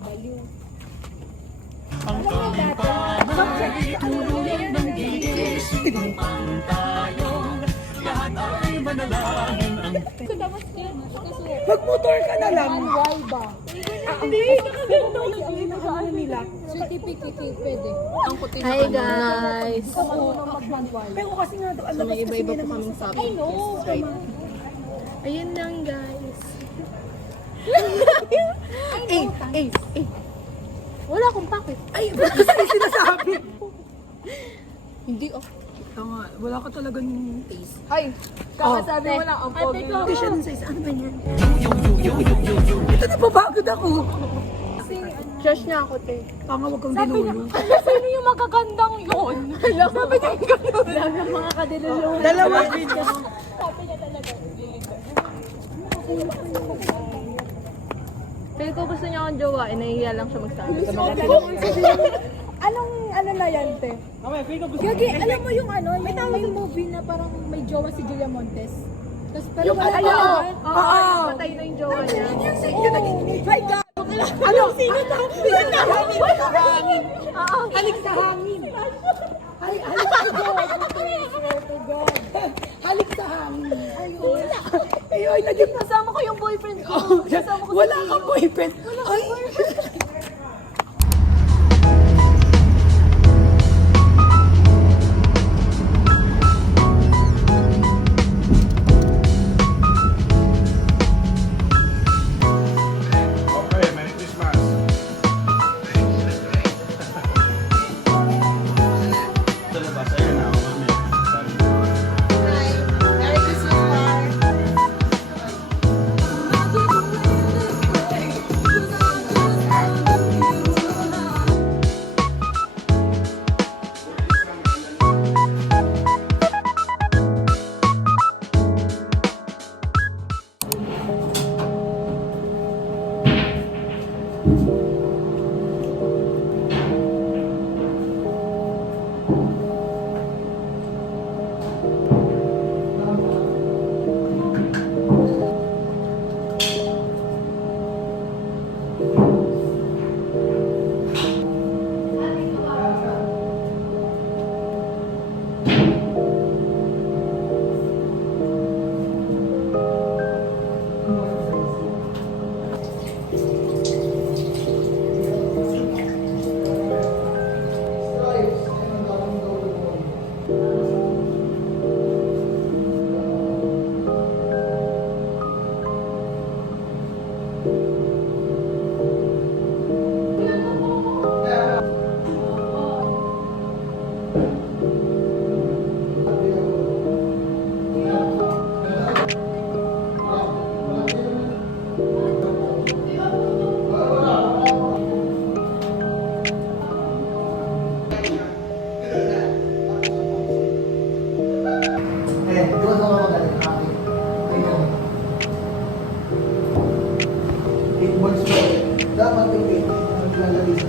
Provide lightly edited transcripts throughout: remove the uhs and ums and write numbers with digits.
Baliw. Ang tampay tulong ng Diyos. Tayong lahat ay manalangin ang Magmotor ka na lang. Why ba? Hindi, nakaganda nila. Certificate pwede. Ang puti. Hi guys! Pero kasi nga, So may iba-iba po kaming shopping right. Ayun lang guys. Wala akong packet. ay, kasi sinasabi. Hindi oh. Tama, wala ka talagang taste. Hi! Kakasabi mo lang ang pogi. Hindi siya dun sa isa. Ano ba yan? Ito napapagod ako. Crush niya ako, te. Tama, wag kang dinulo. Sino yung magagandang yun? Sabi niya yung gano'n. Dami ang mga kadilulong. Dalawa. Sabi niya talaga. Feel ko gusto niya akong jowa, nahihiya lang siya magsabi. Anong ano na yan, te? Gagi, alam mo yung ano, may movie na parang may jowa si Julia Montes. Tapos pero wala Oo. Patay na yung jowa niya. My God! Ano? Sino to? Sino to? Halik sa hangin. Halik sa hangin. Halik sa God. Halik sa hangin. Ayun, naging kasama ko yung boyfriend ko. Kasama ko wala kang boyfriend. Ay! Okay, Merry Christmas. Ito na ba? Sa'yo na ako, mami. Dapat yung lalagay sa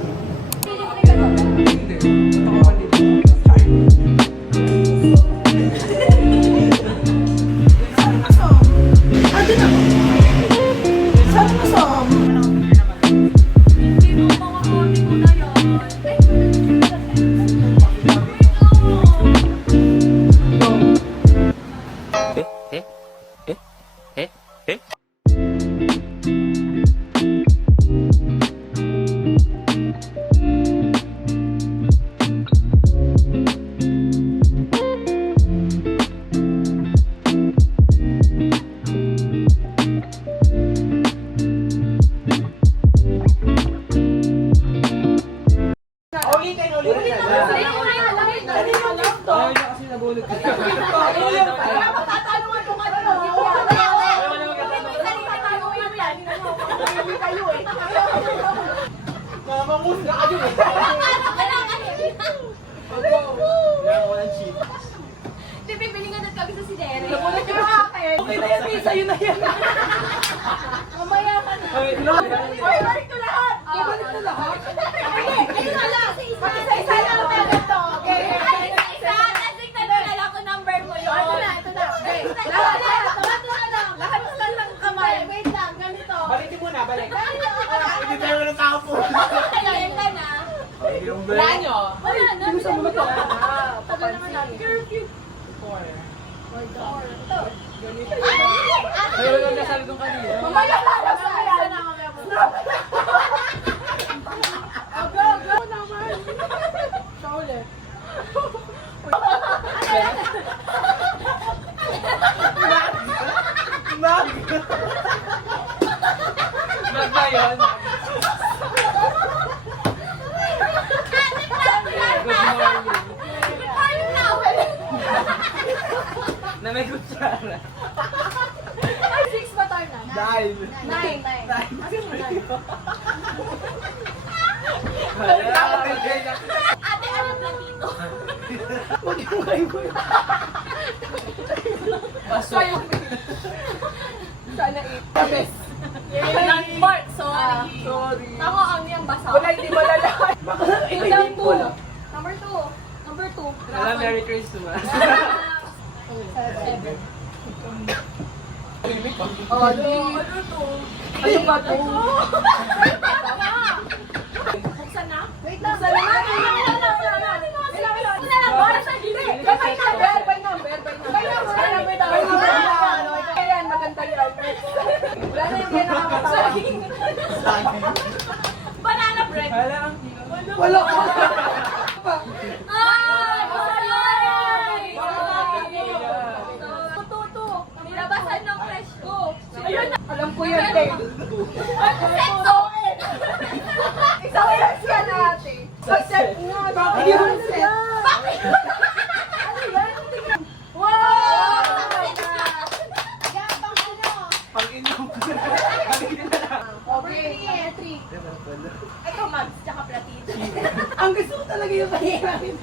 Di, bibili nga na kami sa si Derek. Okay na yan, sa'yo na yan. Mamaya ka na. Oy, balik na lahat. Balik na lahat. Ayun na lang. Isa lang pala to. Okay. Isa. Nasignan na lang ko number mo yun. Ito na. Lahat na lang. Lahat na lang ng kamay. Wait lang. Ganito. Balikin mo na, balik. Ganito. hapon. Ayan ka na. Yung Wala nyo. Wala na. Binusan mo na to. Tagal naman natin. Curfew. Ayun lang nasabi kong kanina. Mamaya na. Mamaya na. Go, go naman. Sa ulit. Mag! Mag ba yun? Good morning na. Na may kutsara. Ay, 6 ba tayo na? Dahil. 9. Ate, ano na dito? Paso. Sana 8. Ilang part, sorry. Sorry. Ako ang yung basa. Wala, hindi malalaman. Number 2. Number 2. Number 2. Wala, Merry Christmas. 7. Oh, ano to? Ano ba to? Buksan na? Wait lang. Buksan na. By number. Ayan, maganda yan. Wala na yung pinakakatawa. Banana bread. Wala ang wala ko. Ay! Tutu. Nilabasan ng fresh ko. Ayun na. Alam ko yun, te. Sexo! Isang yes yan ate. Set nga. Bakit yun set? Wow! Pag inyong. Okay. Ito, Mags, tsaka platito. Ang gusto ko talaga yung mahirapin.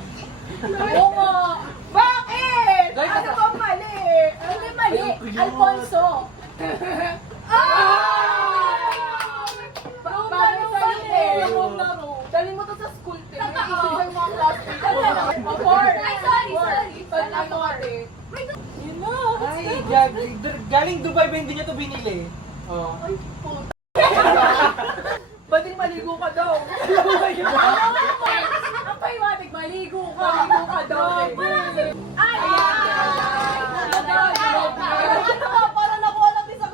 Oo. Bakit? Guys, Ano ba mali? Hindi mali. Alfonso. Bakit sa Laro. Dali mo to sa school, te. May Totoo. issue yung mga classmates. Ay, sorry. Pag ano, ate. Yun na. Ay, galing Dubai ba hindi niya to binili? Oh. Ba't yung maligo ka daw? Ang paiwatig, maligo ka. Maligo ka daw, te. Ay! Ano ka? Parang nakuha lang din sa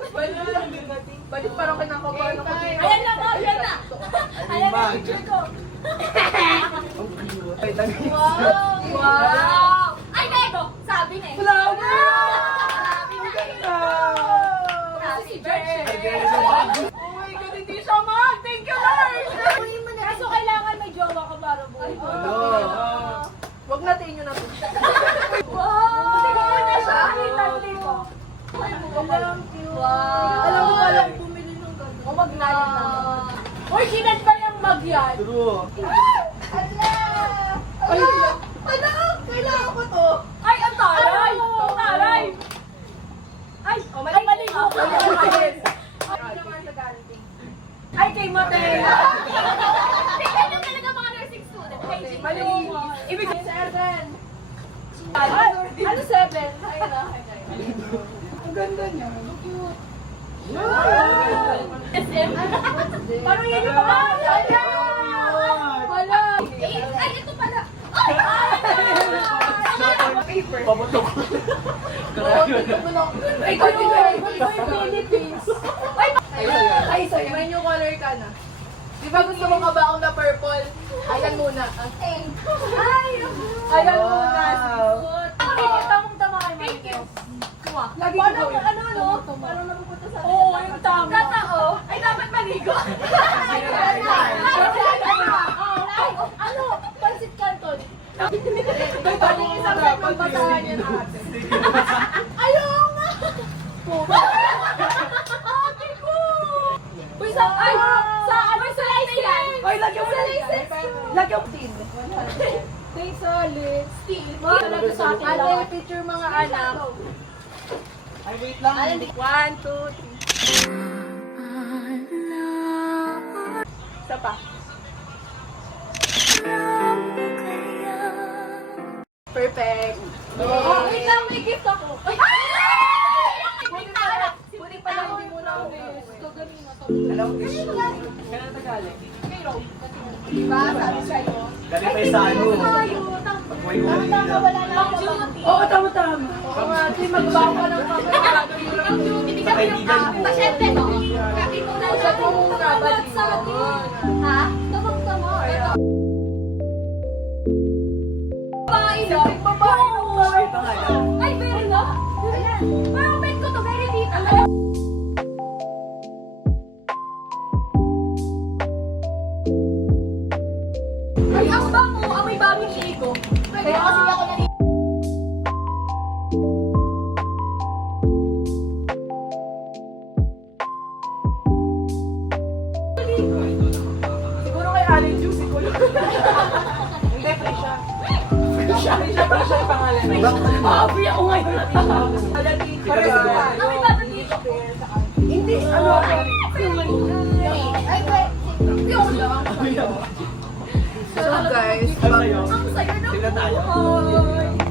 Balik parang kinakabahan ako. Ayan na mo, ayan na. Ayan na, picture ko. Wow! Ay, Nego! Sabi na eh. Sabi na eh. Kasi si Virgin. Oh my God, hindi siya mag! Thank you, Lord! Kaso kailangan may jowa ka para buo. Huwag natin yun na to. Wow! Sige mo na siya. Kita mo. Wow! Alam mo palang bumili ng gano'n. O mag-9 na. Original pa yung mag yan. True. Kailangan ko to. Ay, ang taray! Ang taray! Ay, maligo ko. Ay, kay Mateo. Tingnan nyo talaga mga nursing student. Maligo. Ibig sabihin, 7. Ano 7? Ay, ang ganda niya. SM. Parang yan yung mga wala. Ay, ito pala. Ay! Pabutok. Ay, Philippines. Ay, sa'yo. May new color ka na. Di ba gusto mo kabaong na purple? Ayan muna. Ay! Ayan muna. Tamang-tama kay Michael. Lagi ko gawin. Ano? Parang napupunta sa oo, yung tama. Katao. Ay, dapat maligo. Ay, ano? Pansit Canton. Pwede isang second batahan yan ate. Ayaw nga! Ate ko! Uy, sa ano sa license? Ay, lagyan mo na license ko. Lagyan mo din. Stay solid. Steel. Talaga sa akin. Ate, picture mga anak. Ay, wait lang. 1, 2, 3. Isa pa. Perfect. Oh, wait lang, may gift ako. Ay! Buti pala hindi mo na ako gusto. Ganun na. Alam mo, is kaya Tagalog. Diba? Sabi sa'yo. Galing pa sa ano. Tayo. May Manila. Wala na ang duty. Oo, tama-tama. Oo nga, di magbawa ka ng ang duty. Di Sa kaibigan mo. Pasyente mo. Kaki mo na lang. Tumawag sa akin. Ha? Tumawag ka mo. Babae lang. Babae lang. Ay, very no? Ayan. Parang bet ko to. Very dito. Ay, ang bango. Amoy babing ligo. Kaya kasi ako naliligo. Siguro kay Aling Juicy ko yun. Hindi, Prisha. Prisha yung pangalan. Free ako ngayon. Pares na. Amoy babing ligo. Hindi, ano ako. Ay, wait. Yung lang. So guys, Ano sa'yo? Ang sayo ng Sila tayo. buhay.